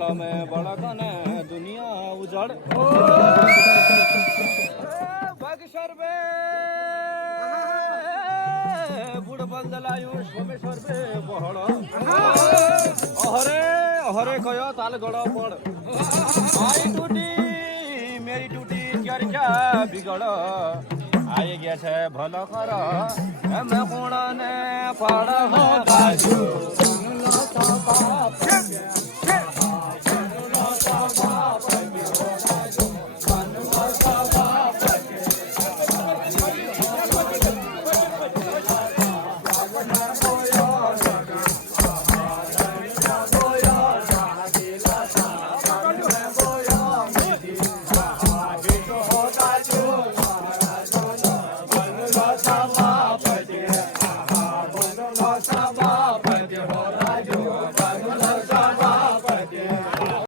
બળ મેં બળક ને દુનિયા ઉજળ ભગ સર્વે બુડ બંદલાયું સોમેશ્વર બે બહળ અહરે અહરે કયો તાલ ગળો પડ આઈ તૂટી મેરી તૂટી ક્યારે ક્યાં બિગડ આઈ ગયા છે ભલો કરો એમ કોણ ને પાડ બાજુ